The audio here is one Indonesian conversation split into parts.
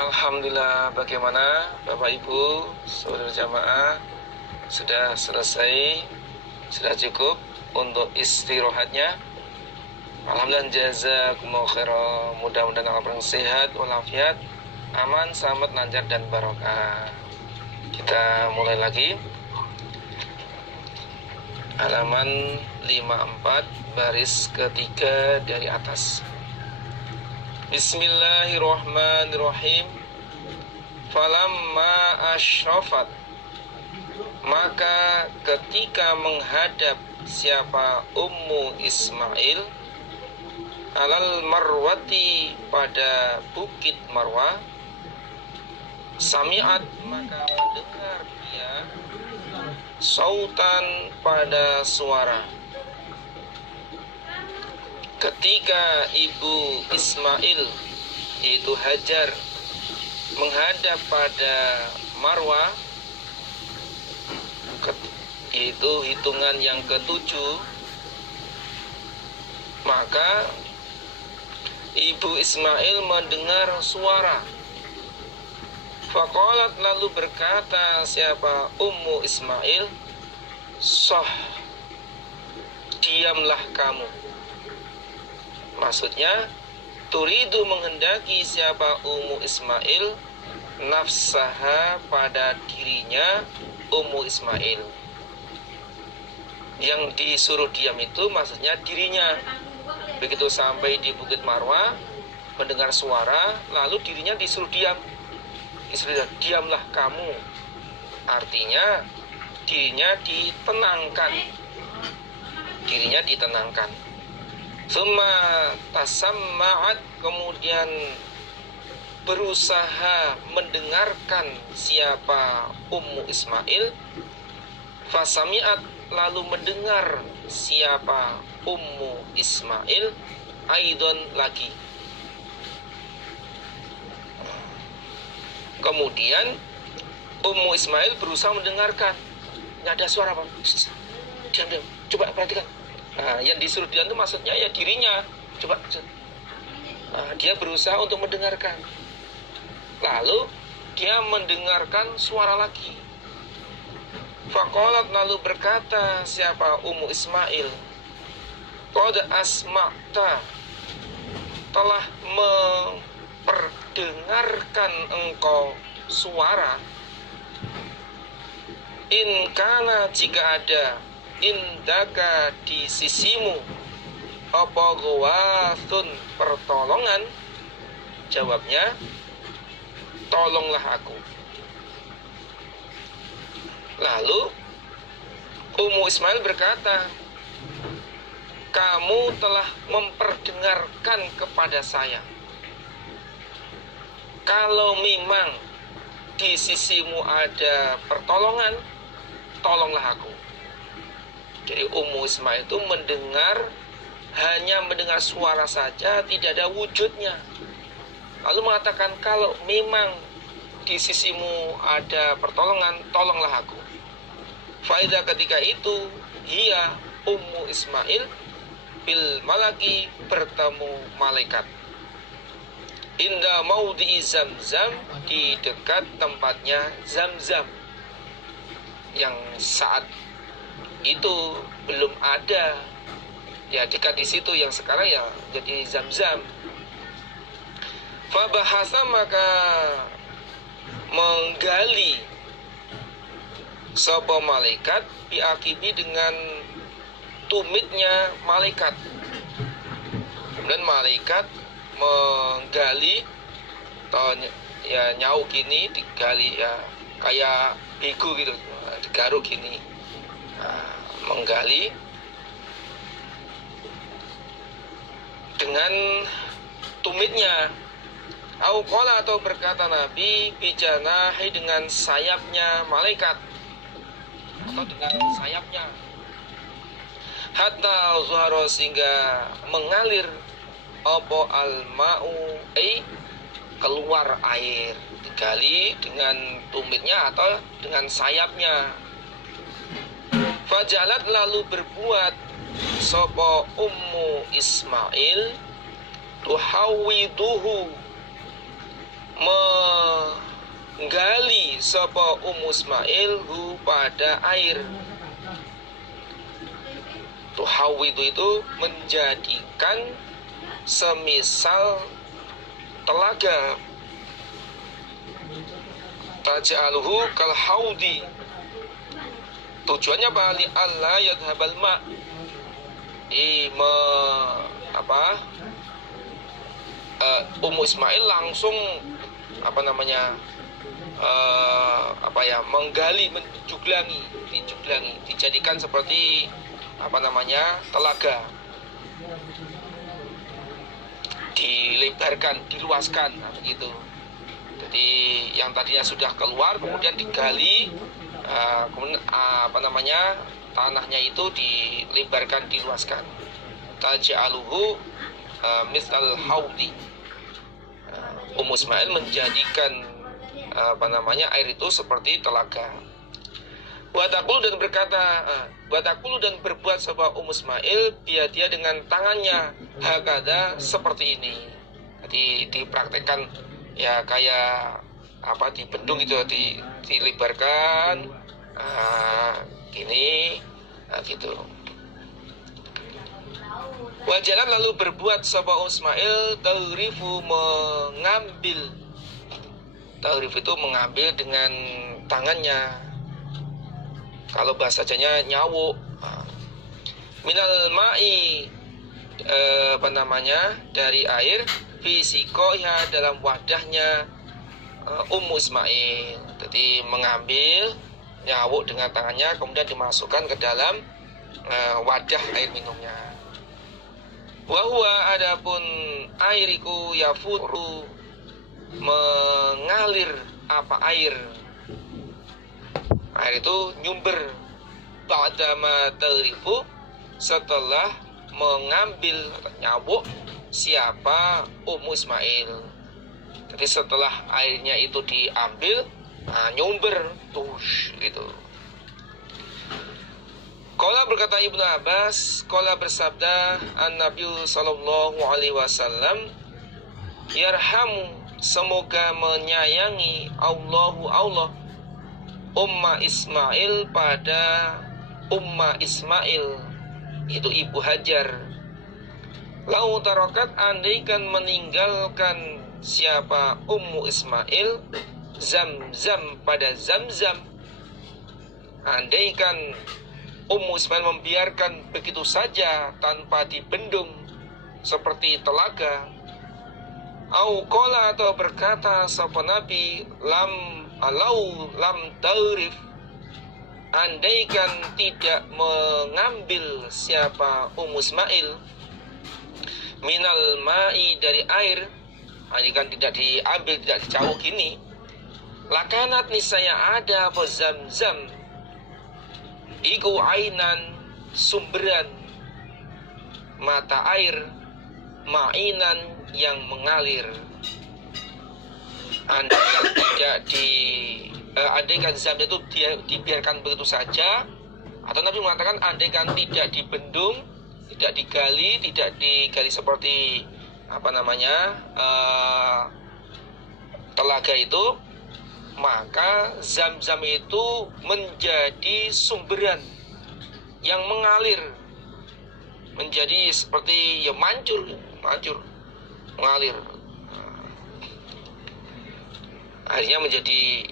Alhamdulillah, bagaimana Bapak Ibu, saudara jamaah, sudah selesai, sudah cukup untuk istirahatnya. Alhamdulillah, jazakumullah khairan. Mudah-mudahan Allah sehat walafiat, aman, selamat, lancar dan barokah. Kita mulai lagi. Halaman 54 baris ketiga dari atas. Bismillahirrahmanirrahim. Falamma asyrafat, maka ketika menghadap siapa Ummu Ismail alal marwati, pada bukit Marwah, sami'at, maka mendengar dia sautan, pada suara. Ketika ibu Ismail, yaitu Hajar, menghadap pada Marwah, yaitu hitungan yang ketujuh, maka ibu Ismail mendengar suara. Faqalat, lalu berkata siapa Ummu Ismail, soh, diamlah kamu. Maksudnya, turidu, menghendaki siapa Ummu Ismail, nafsaha, pada dirinya Ummu Ismail. Yang disuruh diam itu maksudnya dirinya. Begitu sampai di Bukit Marwah, mendengar suara, lalu dirinya disuruh diam. Disuruh diamlah kamu. Artinya dirinya ditenangkan. Dirinya ditenangkan. Summa tasamma'at, kemudian berusaha mendengarkan siapa Ummu Ismail. Fasami'at, lalu mendengar siapa Ummu Ismail aidon, lagi. Kemudian Ummu Ismail berusaha mendengarkan. Ini ada suara apa? Diam, coba perhatikan. Nah, yang disuruh diam itu maksudnya ya dirinya. Coba. Nah, dia berusaha untuk mendengarkan. Lalu dia mendengarkan suara lagi. Faqalat, lalu berkata siapa Ummu Ismail, qad asma'ta, telah memperdengarkan engkau suara. In kana, jika ada, indaka, di sisimu, apa ghawathun, pertolongan. Jawabnya, tolonglah aku. Lalu Ummu Ismail berkata, kamu telah memperdengarkan kepada saya. Kalau memang di sisimu ada pertolongan, tolonglah aku. Jadi Ummu Ismail itu hanya mendengar suara saja, tidak ada wujudnya. Lalu mengatakan, kalau memang di sisimu ada pertolongan, tolonglah aku. Faida, ketika itu, hiya Ummu Ismail bil malaki, bertemu malaikat. Inda maudhi Zamzam, di dekat tempatnya Zamzam, yang saat itu belum ada, ya dekat di situ, yang sekarang ya jadi Zamzam. Fabahasa, maka menggali sapa malaikat, biakibi, dengan tumitnya malaikat. Kemudian malaikat menggali, atau ya nyauk gini, digali ya kayak begu gitu, digaruk gini. Nah, menggali dengan tumitnya. Auqala, atau berkata Nabi, bijanahi, dengan sayapnya malaikat, atau dengan sayapnya. Hatta zuhara, sehingga mengalir apa al-ma'u, keluar air. Digali dengan tumitnya atau dengan sayapnya. Fajalat, lalu berbuat sapa Ummu Ismail, tuhawiduhu, sapa Ismail hu pada air. Tuhawidu itu menjadikan semisal telaga. Taj'aluhu kal haudi. Tujuannya apa? Li alla yadhhabal ma. Ismail langsung menggali, dijuglangi, dijadikan seperti telaga, dilebarkan, diluaskan, begitu. Jadi yang tadinya sudah keluar kemudian digali, kemudian tanahnya itu dilebarkan, diluaskan. Taj'aluhu misal haudi. Ismail menjadikan air itu seperti telaga. Watakulu dan berbuat sapa Ismail dia dengan tangannya hakada seperti ini. Jadi dipraktekkan ya kayak dibendung itu, dilebarkan gini, gitu. Wajalan lalu berbuat sapa Ismail taurifu mengambil. Taurif itu mengambil dengan tangannya. Kalau bahasanya nyawuk. Minal ma'i dari air fisikoya dalam wadahnya Ismail. Jadi mengambil nyawuk dengan tangannya kemudian dimasukkan ke dalam wadah air minumnya. Wahwa adapun airiku yafuru mengalir air itu nyumber ba'dama tarifu setelah mengambil nyabuk siapa Ismail. Jadi setelah airnya itu diambil, nyumber tush gitu. Qala berkata Ibnu Abbas, qala bersabda An-Nabi sallallahu alaihi wasallam, yarhamu semoga menyayangi Allah Umma Ismail pada Umma Ismail, itu Ibu Hajar. Lau tarokat andaikan meninggalkan siapa Ummu Ismail Zamzam pada Zamzam, andaikan Ummu Ismail membiarkan begitu saja tanpa dibendung seperti telaga. Au qala atau berkata sapa Nabi lam taurif, andaikan tidak mengambil siapa Ismail minal ma'i dari air, andaikan tidak diambil, tidak dicawuk ini, lakanat niscaya ada apa Zamzam iku ainan sumberan mata air ma'inan yang mengalir. Andaikan Zamzam itu dibiarkan begitu saja, atau Nabi mengatakan andaikan tidak dibendung, tidak digali seperti telaga itu, maka Zamzam itu menjadi sumberan yang mengalir, menjadi seperti mancur, mengalir. Akhirnya menjadi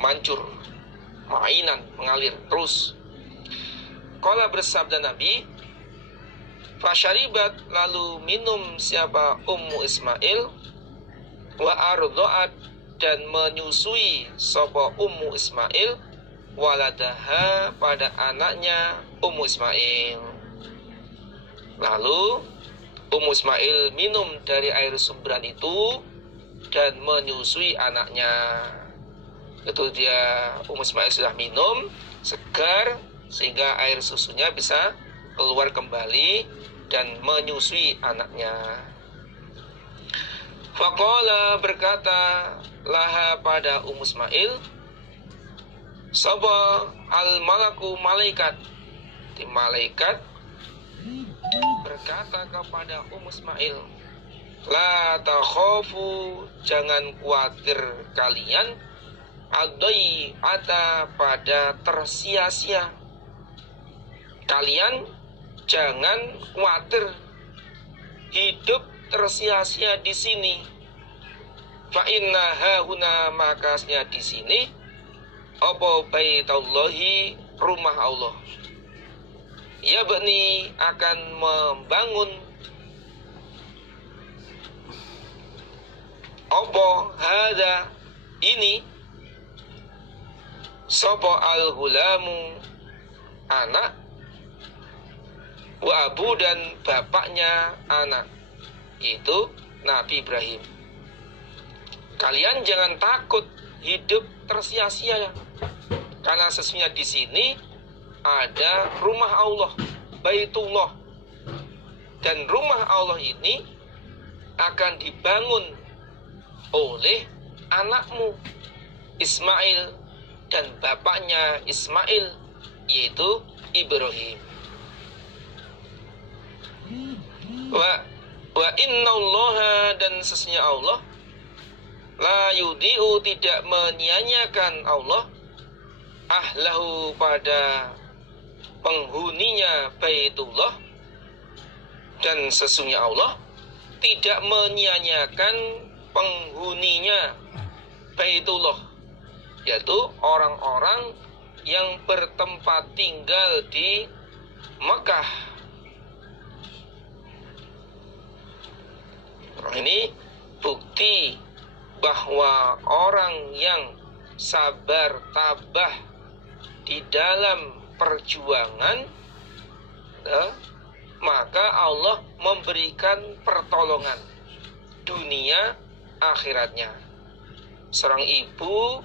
mancur, mainan, mengalir terus. Qala bersabda Nabi, fasyaribat lalu minum siapa Ummu Ismail, wa ardoat dan menyusui sapa Ummu Ismail waladaha pada anaknya Ummu Ismail. Lalu Ummu Ismail minum dari air sumberan itu dan menyusui anaknya. Itu dia, Ummu Ismail sudah minum segar sehingga air susunya bisa keluar kembali dan menyusui anaknya. Faqala berkata laha pada Ummu Ismail, sapa al-malaku malaikat, di malaikat berkata kepada Ummu Ismail, La takhafu, jangan khawatir kalian, adai ata, pada tersia-sia. Kalian jangan khawatir hidup tersia-sia di sini. Fa inna hahuna, makasnya di sini apa baitallahi, rumah Allah. Ya bani, akan membangun apa hada, ini, sopo al-gulamu, anak, wa abu, dan bapaknya anak, yaitu Nabi Ibrahim. Kalian jangan takut hidup tersia-sia, karena sesungguhnya di sini ada rumah Allah, Baitullah, dan rumah Allah ini akan dibangun oleh anakmu Ismail dan bapaknya Ismail, yaitu Ibrahim. Wa innallaha, dan sesungguhnya Allah, la yudi'u, tidak menyia-nyiakan Allah, ahlahu, pada penghuninya Baitullah, dan sesungguhnya Allah tidak menyia-nyiakan penghuninya Baitullah, yaitu orang-orang yang bertempat tinggal di Mekah. Ini bukti bahwa orang yang sabar tabah di dalam perjuangan, maka Allah memberikan pertolongan dunia akhiratnya. Seorang ibu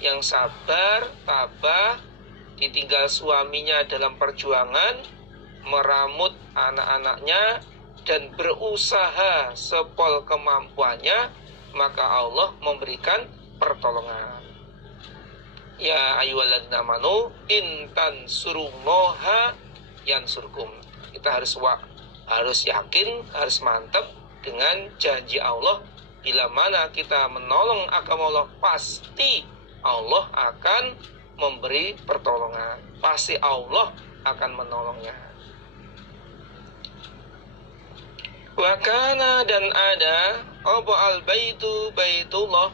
yang sabar tabah ditinggal suaminya dalam perjuangan, meramut anak-anaknya dan berusaha sepol kemampuannya, maka Allah memberikan pertolongan. Ya ayyuhalladzina amanu in tansurullaha yansurkum. Kita harus yakin, harus mantap dengan janji Allah. Bila mana kita menolong agama Allah, pasti Allah akan memberi pertolongan. Pasti Allah akan menolongnya. Wa kana, dan ada apa al-baitu, Baitullah,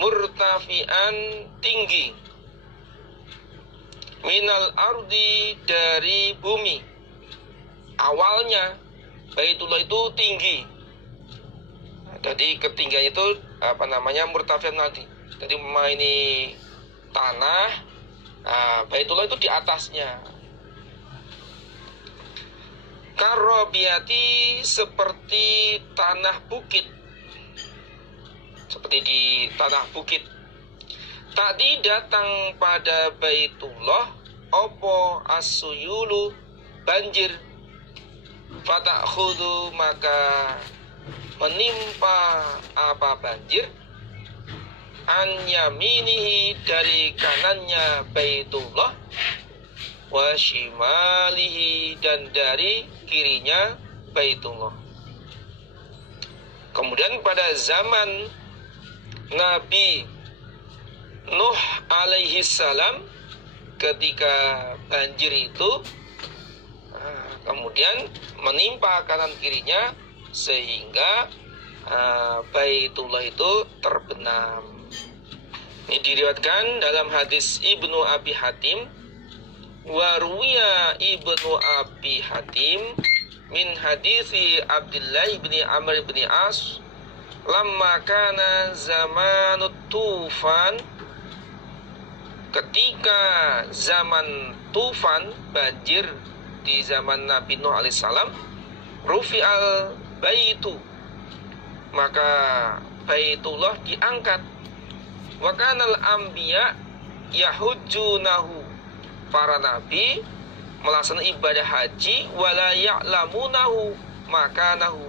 murtafian, tinggi, minal ardi, dari bumi. Awalnya Baitullah itu tinggi. Jadi ketinggian itu murtafian nanti. Jadi ini tanah, Baitullah itu di atasnya. Karobiati, seperti tanah bukit, seperti di tanah bukit. Tadi datang pada Baitullah opo asuyulu, banjir, fatakhudu, maka menimpa apa banjir, an yaminihi, dari kanannya Baitullah, wa shimalihi, dan dari kirinya Baitullah. Kemudian pada zaman Nabi Nuh alaihi salam, ketika banjir itu kemudian menimpa kanan kirinya, sehingga Baitullah itu terbenam. Ini diriwayatkan dalam hadis Ibnu Abi Hatim, waruya Ibnu Abi Hatim min hadisi Abdullah bin Amr bin As, lamma kana zamanut tufan, ketika zaman tufan, banjir di zaman Nabi Nuh alaihissalam, rufi'al baitu, maka Baitullah diangkat. Wa kanal anbiya yahujjunahu, para nabi melaksanakan ibadah haji, wala ya'lamunahu makanahu,